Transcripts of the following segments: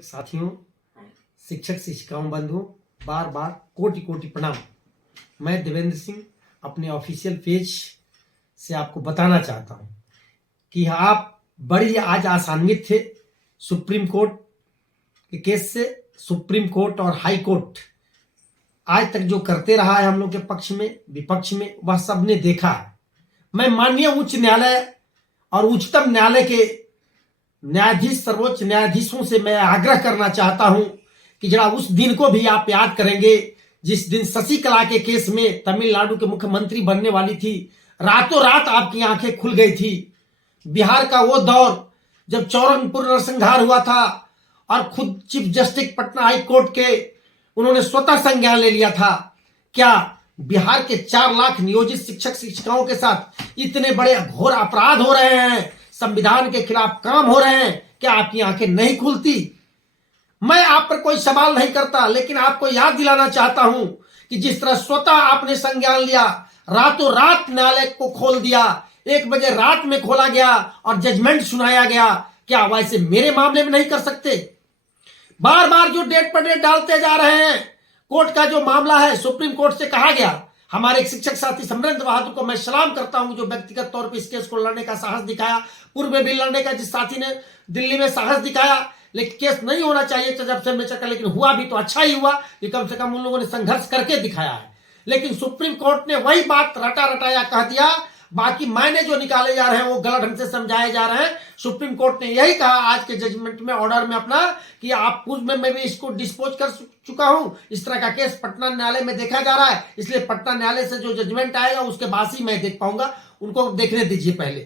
शिक्षक साथियों, शिक्षक शिक्षिकाओं बंधुओं, बार बार कोटि कोटि प्रणाम। मैं देवेंद्र सिंह अपने ऑफिशियल पेज से आपको बताना चाहता हूं कि आप बड़ी आज आसान्वित थे सुप्रीम कोर्ट के केस से। सुप्रीम कोर्ट और हाई कोर्ट आज तक जो करते रहा है हम लोग के पक्ष में विपक्ष में, वह सबने देखा है। मैं माननीय उच्च न्यायालय और उच्चतम न्यायालय के न्यायाधीश, सर्वोच्च न्यायाधीशों से मैं आग्रह करना चाहता हूं कि जरा उस दिन को भी आप याद करेंगे जिस दिन शशिकला के केस में तमिलनाडु के मुख्यमंत्री बनने वाली थी। रातों रात आपकी आंखें खुल गई थी। बिहार का वो दौर जब चौरंगपुर नरसंहार हुआ था और खुद chief justice Patna high court के उन्होंने स्वतः संज्ञान ले लिया था। क्या बिहार के 4 लाख नियोजित शिक्षक शिक्षिकाओं के साथ इतने बड़े घोर अपराध हो रहे हैं, संविधान के खिलाफ काम हो रहे हैं, क्या आपकी आंखें नहीं खुलती? मैं आप पर कोई सवाल नहीं करता, लेकिन आपको याद दिलाना चाहता हूं कि जिस तरह स्वतः आपने संज्ञान लिया, रातों रात न्यायालय को खोल दिया, 1 बजे रात में खोला गया और जजमेंट सुनाया गया, क्या वैसे मेरे मामले में नहीं कर सकते? बार बार जो डेट पर डेट डालते जा रहे हैं। कोर्ट का जो मामला है, सुप्रीम कोर्ट से कहा गया, हमारे एक शिक्षक साथी समरेंद्र बहादुर को मैं सलाम करता हूं जो व्यक्तिगत तौर पर इस केस को लड़ने का साहस दिखाया। पूर्व में भी लड़ने का जिस साथी ने दिल्ली में साहस दिखाया, लेकिन केस नहीं होना चाहिए जब से चक्कर, लेकिन हुआ भी तो अच्छा ही हुआ कि कम से कम उन लोगों ने संघर्ष करके दिखाया है। लेकिन सुप्रीम कोर्ट ने वही बात रटा रटाया कह दिया, बाकी मायने जो निकाले जा रहे हैं वो गलत ढंग से समझाए जा रहे हैं। सुप्रीम कोर्ट ने यही कहा आज के जजमेंट में, ऑर्डर में अपना, कि आप पूर्व में मैं भी इसको डिस्पोज कर चुका हूं। इस तरह का केस पटना न्यायालय में देखा जा रहा है, इसलिए पटना न्यायालय से जो जजमेंट आएगा उसके बाद ही मैं देख पाऊंगा, उनको देखने दीजिए पहले।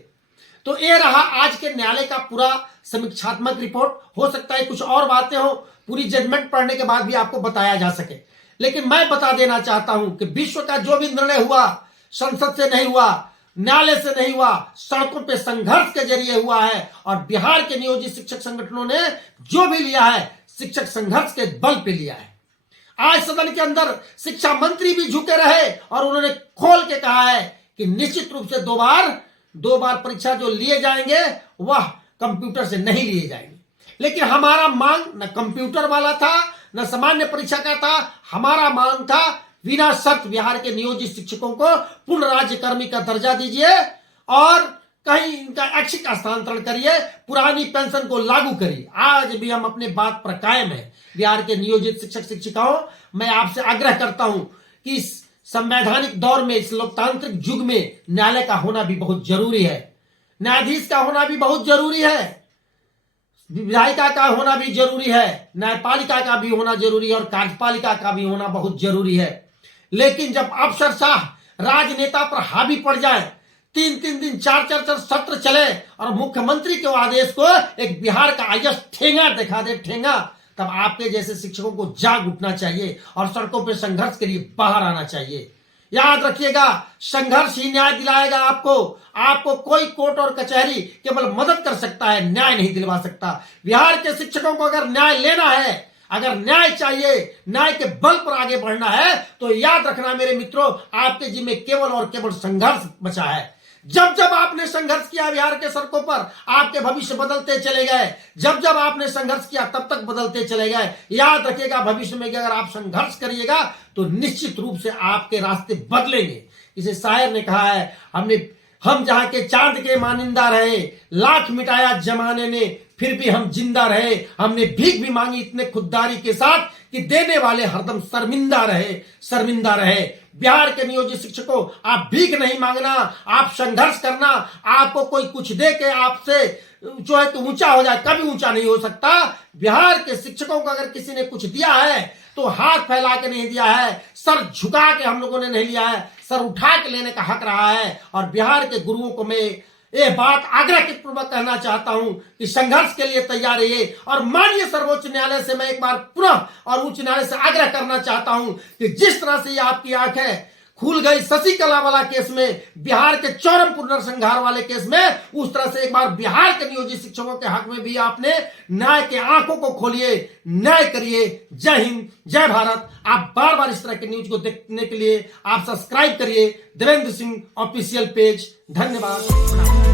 तो ये रहा आज के न्यायालय का पूरा समीक्षात्मक रिपोर्ट। हो सकता है कुछ और बातें हो, पूरी जजमेंट पढ़ने के बाद भी आपको बताया जा सके, लेकिन मैं बता देना चाहता हूं कि विश्व का जो भी निर्णय हुआ संसद से नहीं हुआ, न्यायालय से नहीं हुआ, सड़कों पे संघर्ष के जरिए हुआ है। और बिहार के नियोजित शिक्षक संगठनों ने जो भी लिया है शिक्षक संघर्ष के बल पे लिया है। आज सदन के अंदर शिक्षा मंत्री भी झुके रहे और उन्होंने खोल के कहा है कि निश्चित रूप से दो बार परीक्षा जो लिए जाएंगे वह कंप्यूटर से नहीं लिए जाएंगे। लेकिन हमारा मांग न कंप्यूटर वाला था न सामान्य परीक्षा का था। हमारा मांग था बिना शर्त बिहार के नियोजित शिक्षकों को पूर्ण राज्य कर्मी का दर्जा दीजिए और कहीं इनका ऐच्छिक स्थानांतरण करिए, पुरानी पेंशन को लागू करिए। आज भी हम अपने बात पर कायम है। बिहार के नियोजित शिक्षक शिक्षिकाओं, मैं आपसे आग्रह करता हूं कि इस संवैधानिक दौर में, इस लोकतांत्रिक युग में न्यायालय का होना भी बहुत जरूरी है, न्यायाधीश का होना भी बहुत जरूरी है, विधायिका का होना भी जरूरी है, न्यायपालिका का भी होना जरूरी है और कार्यपालिका का भी होना बहुत जरूरी है। लेकिन जब अफसरशाह राजनेता पर हावी पड़ जाए, 3-3 दिन 4-4 सत्र चले और मुख्यमंत्री के आदेश को एक बिहार का आईएएस ठेंगा दिखा दे, ठेंगा, तब आपके जैसे शिक्षकों को जाग उठना चाहिए और सड़कों पर संघर्ष के लिए बाहर आना चाहिए। याद रखिएगा, संघर्ष ही न्याय दिलाएगा आपको कोई कोर्ट और कचहरी केवल मदद कर सकता है, न्याय नहीं दिलवा सकता। बिहार के शिक्षकों को अगर न्याय लेना है, अगर न्याय चाहिए, न्याय के बल पर आगे बढ़ना है, तो याद रखना मेरे मित्रों, आपके जिम्मे केवल और केवल संघर्ष बचा है। जब जब आपने संघर्ष किया बिहार के सड़कों पर, आपके भविष्य बदलते चले गए। जब जब आपने संघर्ष किया तब तक बदलते चले गए। याद रखिएगा, भविष्य में अगर आप संघर्ष करिएगा तो निश्चित रूप से आपके रास्ते बदलेंगे। इसे शायर ने कहा है, हम जहां के चांद के मानिंदा रहे, लाख मिटाया जमाने ने, फिर भी हम जिंदा रहे। हमने भीख भी मांगी इतने खुददारी के साथ कि देने वाले हरदम शर्मिंदा रहे। बिहार के नियोजित शिक्षकों, आप भीख नहीं मांगना, आप संघर्ष करना। आपको कोई कुछ दे के आपसे जो है तो ऊंचा हो जाए, कभी ऊंचा नहीं हो सकता। बिहार के शिक्षकों को अगर किसी ने कुछ दिया है तो हाथ फैला के नहीं दिया है, सर झुका के हम लोगों ने नहीं लिया है, सर उठा के लेने का हक रहा है। और बिहार के गुरुओं को मैं ये बात आग्रह के पूर्वक कहना चाहता हूं कि संघर्ष के लिए तैयार रहिए। और माननीय सर्वोच्च न्यायालय से मैं एक बार पुनः और उच्च न्यायालय से आग्रह करना चाहता हूं कि जिस तरह से आपकी आंखें खुल गई शशिकला वाला केस में, बिहार के चौरंगपुर नरसंहार वाले केस में, उस तरह से एक बार बिहार के नियोजित शिक्षकों के हक में भी आपने न्याय के आंखों को खोलिए, न्याय करिए। जय हिंद, जय भारत। आप बार बार इस तरह के न्यूज को देखने के लिए आप सब्सक्राइब करिए देवेंद्र सिंह ऑफिशियल पेज। धन्यवाद।